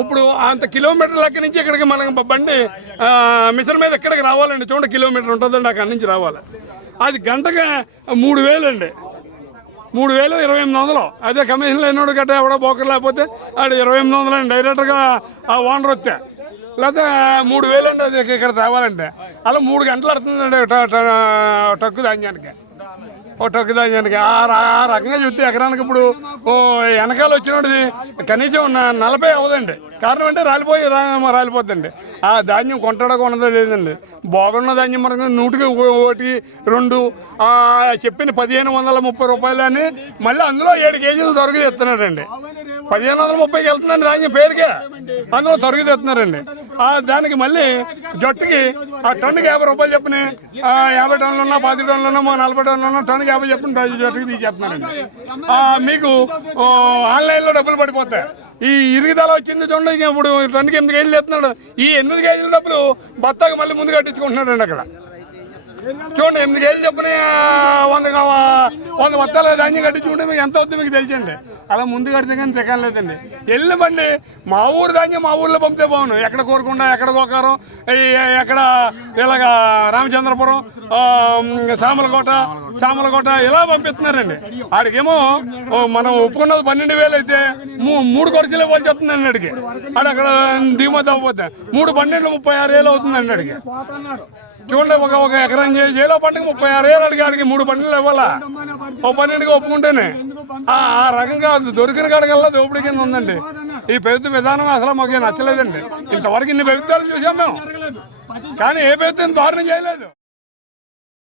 ఇప్పుడు అంత కిలోమీటర్ లెక్క నుంచి ఇక్కడికి మనం బండి మిషన్ మీద ఇక్కడికి రావాలండి. చూడండి కిలోమీటర్ ఉంటుందండి అక్కడి నుంచి రావాలి. అది గంటగా 3,000 అండి. 3,000 2,800. అదే కమిషన్ లేనోడు గట్ట ఎవడో బోకర్ లేకపోతే అది 2,800 అండి. డైరెక్ట్గా ఆ ఓనర్ వస్తే లేకపోతే 3,000 అండి. అది ఇక్కడ రావాలంటే అలా 3 గంటలు పడుతుందండి టక్కు ధాన్యానికి. టక్కు ధాన్యానికి ఆ రకంగా చూస్తే ఎకరానికి ఇప్పుడు వెనకాల వచ్చినది కనీసం 40 అవ్వదండి. కారణం అంటే రాలిపోద్దండి. ఆ ధాన్యం కొంటాడో కొనదో లేదండి. బాగున్న ధాన్యం మనకు 100కి 1 2 చెప్పిన 1,530 రూపాయలు అని మళ్ళీ అందులో 7 కేజీలు తొరగి తెస్తున్నాడండి. 1,530కి వెళ్తుందండి ధాన్యం పేరుకే, అందులో తొరగి తెస్తున్నారండి. దానికి మళ్ళీ జట్టుకి ఆ టన్నుకి 50 రూపాయలు చెప్పిన 50 టన్నులు ఉన్నా 10 టన్నులు ఉన్నా 40 టన్నులు ఉన్నా టన్నుకి 50 చెప్పిన జట్టుకి తీసేస్తున్నారండి. మీకు ఆన్లైన్లో డబ్బులు పడిపోతాయి. ఈ ఇరుగుదల వచ్చింది చూడండి. ఇప్పుడు టన్నుకి 8 కేజీలు ఎత్తున్నాడు. ఈ 8 కేజీల డబ్బులు బత్తాకి మళ్ళీ ముందు కట్టించుకుంటున్నాడండి. అక్కడ చూడండి 8 కేజీలు చెప్పిన 100 బత్తాల ధాన్యం కట్టించుకుంటే మీకు ఎంత అవుతుంది మీకు తెలిసండి. అలా ముందు కడితే కానీ తెగలేదండి. వెళ్ళి బండి మా ఊరు ధాన్యం మా ఊర్లో పంపితే బాగున్నాను. ఎక్కడ కోరుకుండా, ఎక్కడ గోకారం, ఎక్కడ ఇలాగా రామచంద్రపురం, సామలకోట ఇలా పంపిస్తున్నారండి. ఆడికేమో మనం ఒప్పుకున్నది 12,000 అయితే 3 ఖర్చులే పోలి చెప్తుందండి. అడిగి అక్కడ దిగుమతి అవ్వకపోతే 3 12 36,000 అవుతుందండి. అడిగి చూడండి ఒక ఎకరం చేలో పంటకి 36,000 అడిగి 3 పంటలు ఇవ్వాలా? 12కి ఒప్పుకుంటేనే ఆ రకంగా దొరికిన కాడికల్లా దోపిడీ కింద ఉందండి. ఈ ప్రభుత్వ విధానం అసలు మాకు నచ్చలేదండి. ఇంతవరకు ఇన్ని ప్రభుత్వాలు చూసాం మేము, కానీ ఏ ప్రభుత్వం దారుణం చేయలేదు.